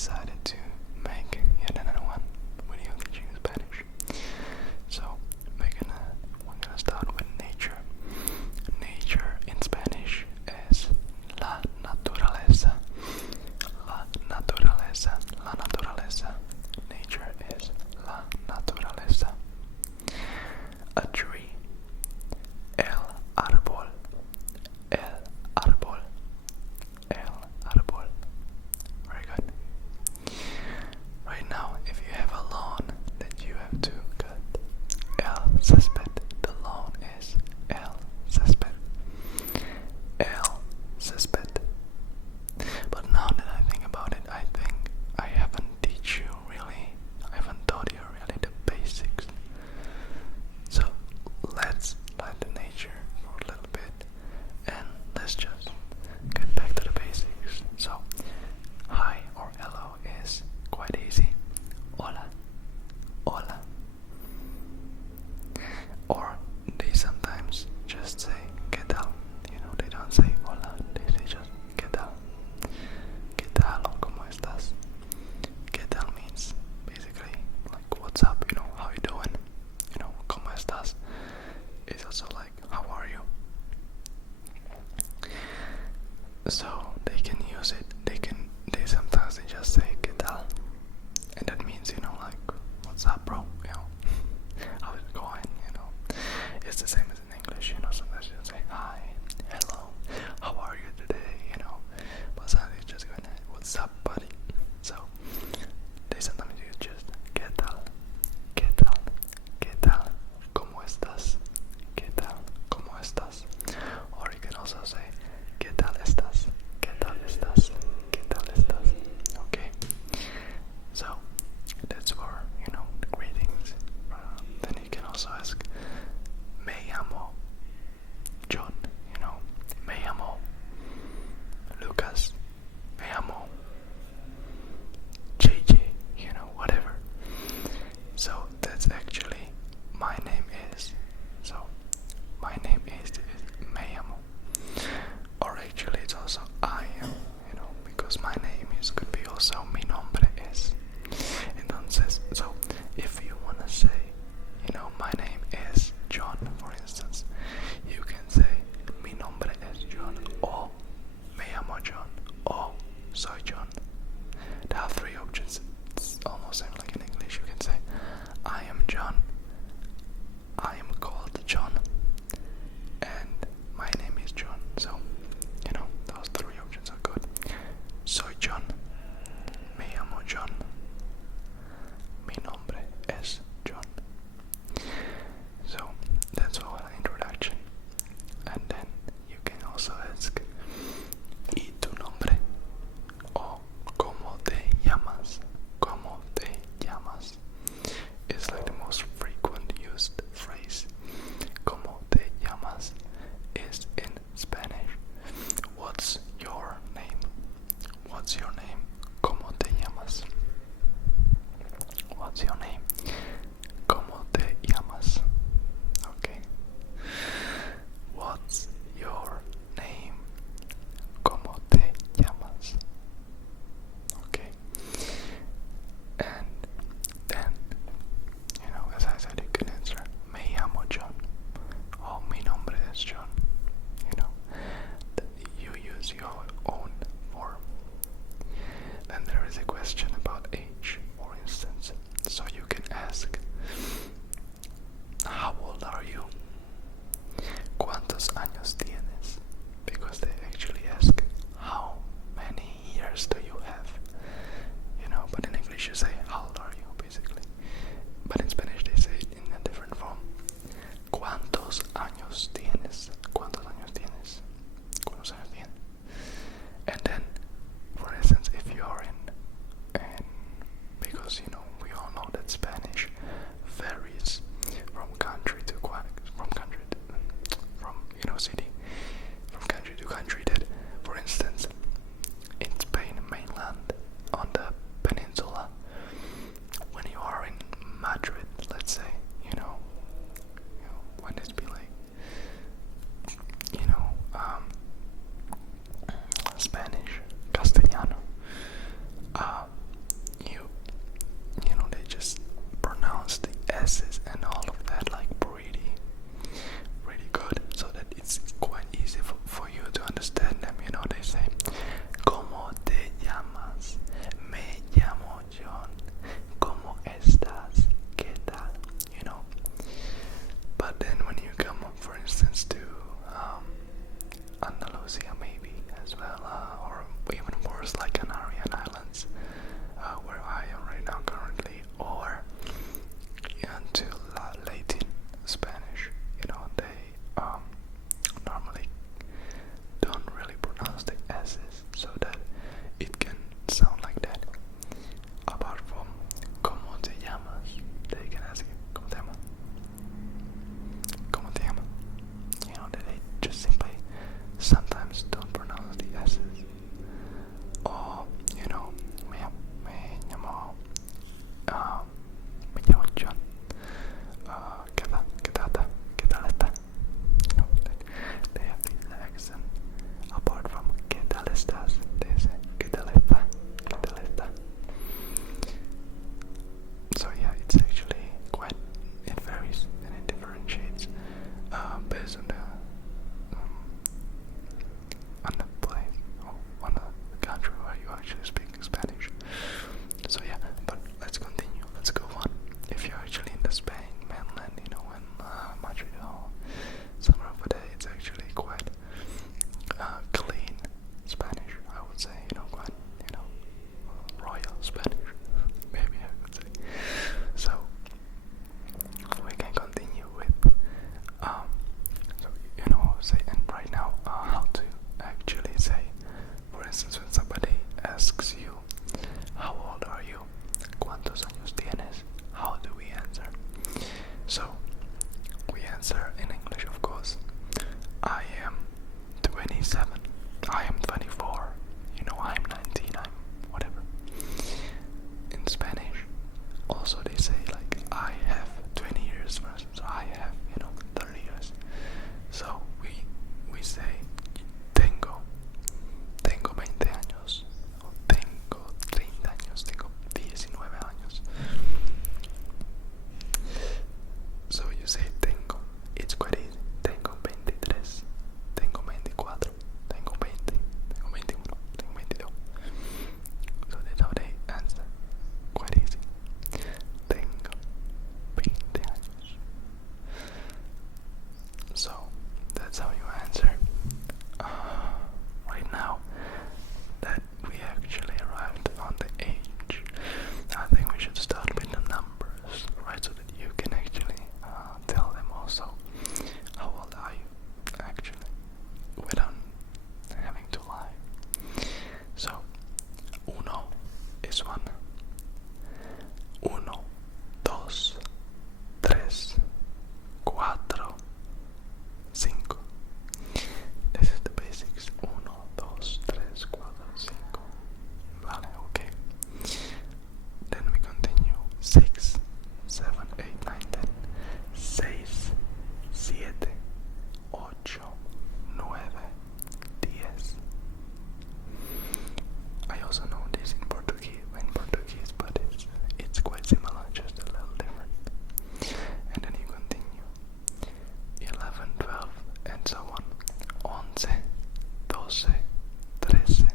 decided to make yet another one video teaching Spanish. So we're gonna start with nature. Nature in Spanish is la naturaleza. La naturaleza. La naturaleza. Nature is la naturaleza. A tree. El árbol. El árbol. El árbol. Very good. Right now, if you have a lawn that you have to cut, el césped. The lawn is el césped. El césped. But now that I think about it, I think I haven't taught you really the basics. So let's let the nature for a little bit and let's just get back to the basics. So hi or hello is quite easy. Hola, hola. Or they sometimes just say ¿qué tal? They don't say hola, they say just ¿qué tal? ¿Qué tal? Or ¿cómo estás? ¿Qué tal means basically like what's up, how you doing? ¿Cómo estás? It's also like how are you? So they can use it, they sometimes just say ¿qué tal? And that means, like what's up, bro? How's it going? It's the same as in English, sometimes you say hi, hello, how are you today? But sometimes you just go, what's up, buddy? So they sometimes use just ¿qué tal? ¿Qué tal? ¿Qué tal? ¿Cómo estás? ¿Qué tal? ¿Cómo estás? Or you can also say ¿qué tal estás? ¿Qué tal estás? ¿Qué tal estás? Okay. So that's for the greetings. Then you can also ask me llamo John, me llamo Lucas, me llamo JJ, whatever. So that's actually my name is. So my name is me llamo. Or actually it's also I am, because my name could be also mi nombre es. Entonces, so if you wanna say, my name is John, for instance, you can say mi nombre es John, or me llamo John, or soy John. There are three options. It's almost same like in English. You can say I am John, I am called John, and my name is John. So, those three options are good. Soy John, me llamo John, mi nombre es John. So that's all an introduction. And then you can also ask ¿y tu nombre? O ¿cómo te llamas? ¿Cómo te llamas? It's like the most frequent used phrase. ¿Cómo te llamas? Is in Spanish. What's your name? What's your name? ¿Cómo te llamas? What's your name? ¿Cómo te llamas? Okay. What's your name? ¿Cómo te llamas? Okay. And then, as I said, you can answer me llamo John. Oh, mi nombre es John. You use your own form. Then there is a question about age, for instance. So you can ask, how old are you? ¿Cuántos años tienes? Because they actually ask, how many years do you have? But in English you say, how old are you, basically. But in Spanish they say it in a different form. ¿Cuántos años tienes? ¿Cuántos años tienes? ¿Cuántos años tienes? And then, for instance, if you are because we all know that Spanish varies from city S's and all of that like pretty good, so that it's quite easy for you to understand them. You know, they say, ¿Cómo te llamas? Me llamo John. ¿Cómo estás? ¿Qué tal? You know. But then when you come up, for instance, to Andalusia maybe as well, or even worse, like Canarian Islands, where I am right now currently, or to Latin Spanish, you know, they normally don't really pronounce the S's, so that it can sound like that. Apart from ¿Cómo te llamas? They can ask you, ¿Cómo te llamas? ¿Cómo te llamas? You know, that they just simply sometimes don't pronounce the S's. Or, you know, me llamo John. ¿Qué tal está? No, they have this accent. Apart from ¿Qué tal estás? They say ¿Qué tal está? ¿Qué tal está? So yeah, it's actually quite, it varies and it differentiates based on the place or on the country where you actually speak Spanish. So yeah, but let's continue. Let's go on. If you're actually in the Spain mainland, you know, in Madrid, somewhere over there, it's actually quite clean Spanish, I would say. You know, quite, you know, royal Spanish, maybe I could say. So we can continue with so you know, say, and right now how to actually say, for instance, when somebody asks you, how old are you? ¿Cuántos años tienes? How do we answer? So we answer in English, of course. I am 27. I am 24. You know, I'm 19. I'm whatever. In Spanish, also they say like I have 20 years, for instance. I have, you know, 30 years. So we say tengo 20 años, o tengo 30 años, tengo 19 años. So you say tengo, it's quite easy. Tengo 23, tengo 24, tengo 20, tengo 21, tengo 22. So that's how they answer. Quite easy. Tengo 20 años. So that's how you answer. Right now that we actually arrived on the age, I think we should start with the numbers, right? So that you can actually tell them also how old are you actually, without having to lie. So, uno is one. Uno, dos, tres, cuatro, cinco. This is the basics. Uno, dos, tres, cuatro, cinco. Vale, okay. Then we continue. 6, 7, 8, 9, 10. 6, 7, 8, 9, 10. I also know this in Portuguese, but it's quite similar, just a little different. And then you continue. 11, 12, and so on. 11, 12, 13,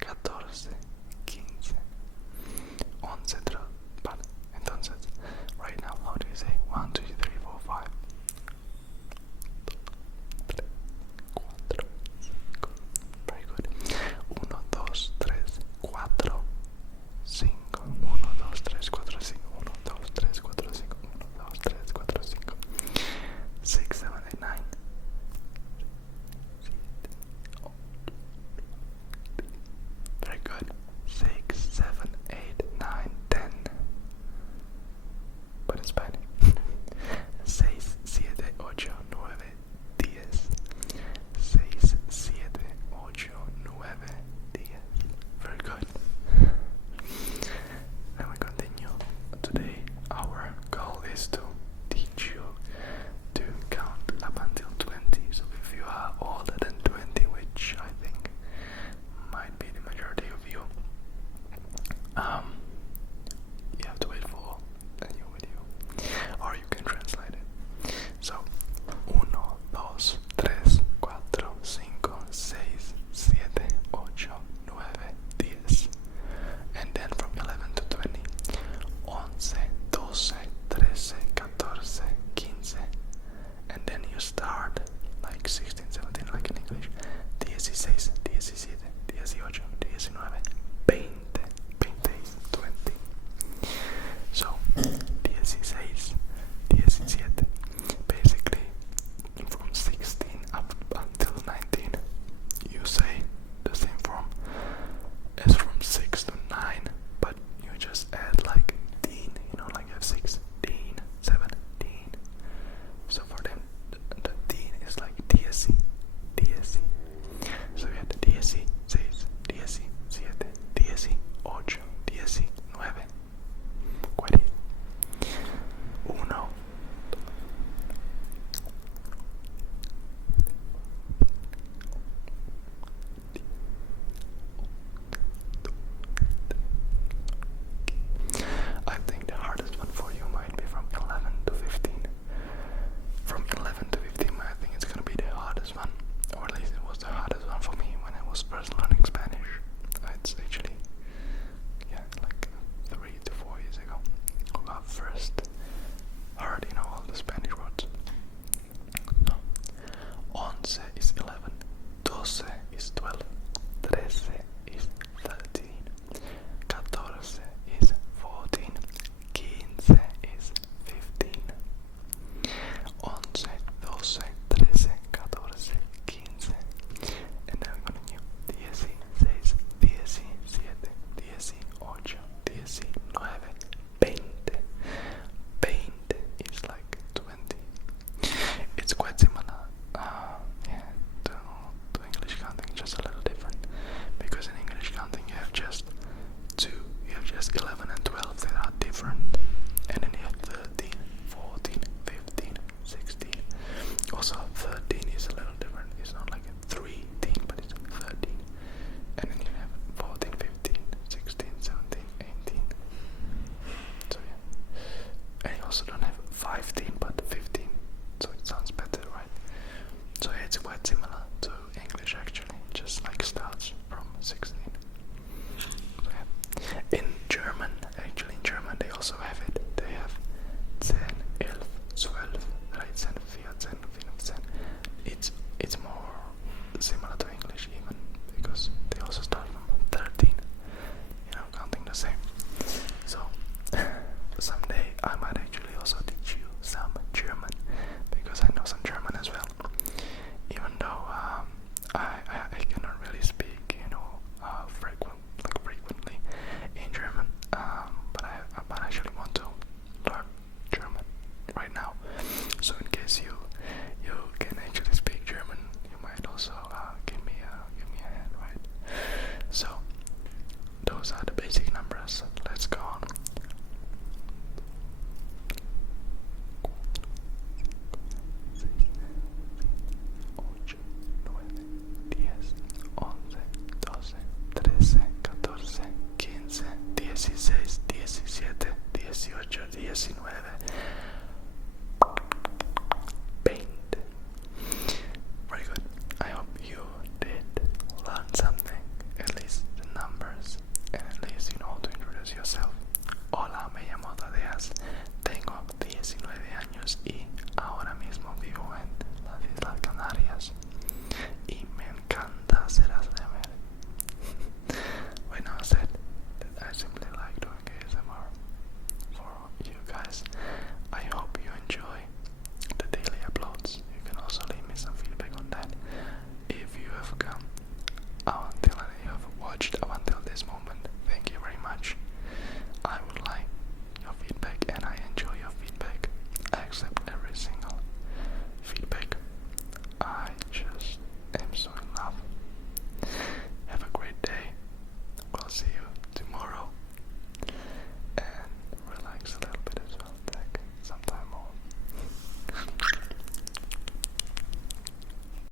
14, 15. 11,